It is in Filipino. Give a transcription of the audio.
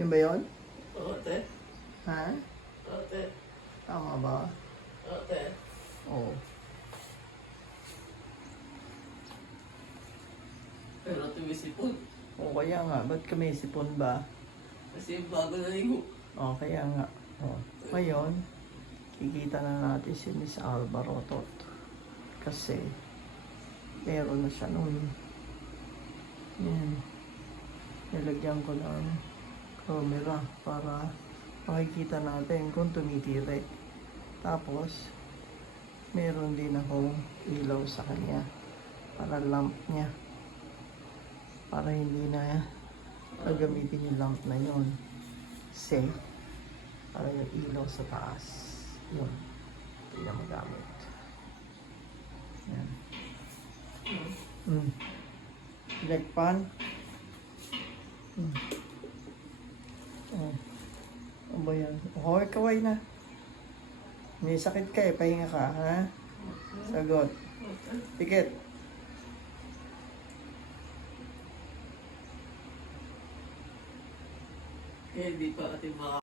Yun ba yun? Oo, te. Ha? Oo, te. Tama ba? Oo, te. Oo. Pero tumisipon. O kaya nga, ba't kami sipon ba? Kasi bago na ligo. O kaya nga. O. Ngayon, kikita na natin si Miss Albarotot. Kasi, meron na siya nun. Yan. Nilagyan ko ng camera para makikita natin kung tumitirik. Tapos, meron din akong ilaw sa kanya para lamp niya. Para hindi na gagamitin yung lamp na yun. Kasi, para yung ilaw sa taas. Yun. Hindi na magamit. Yan. Leg pan. Oh. Ano ba yan? Hoy, kaway na. May sakit ka eh. Pahinga ka, ha? Sagot. Pikit. Eh, di pa ating mga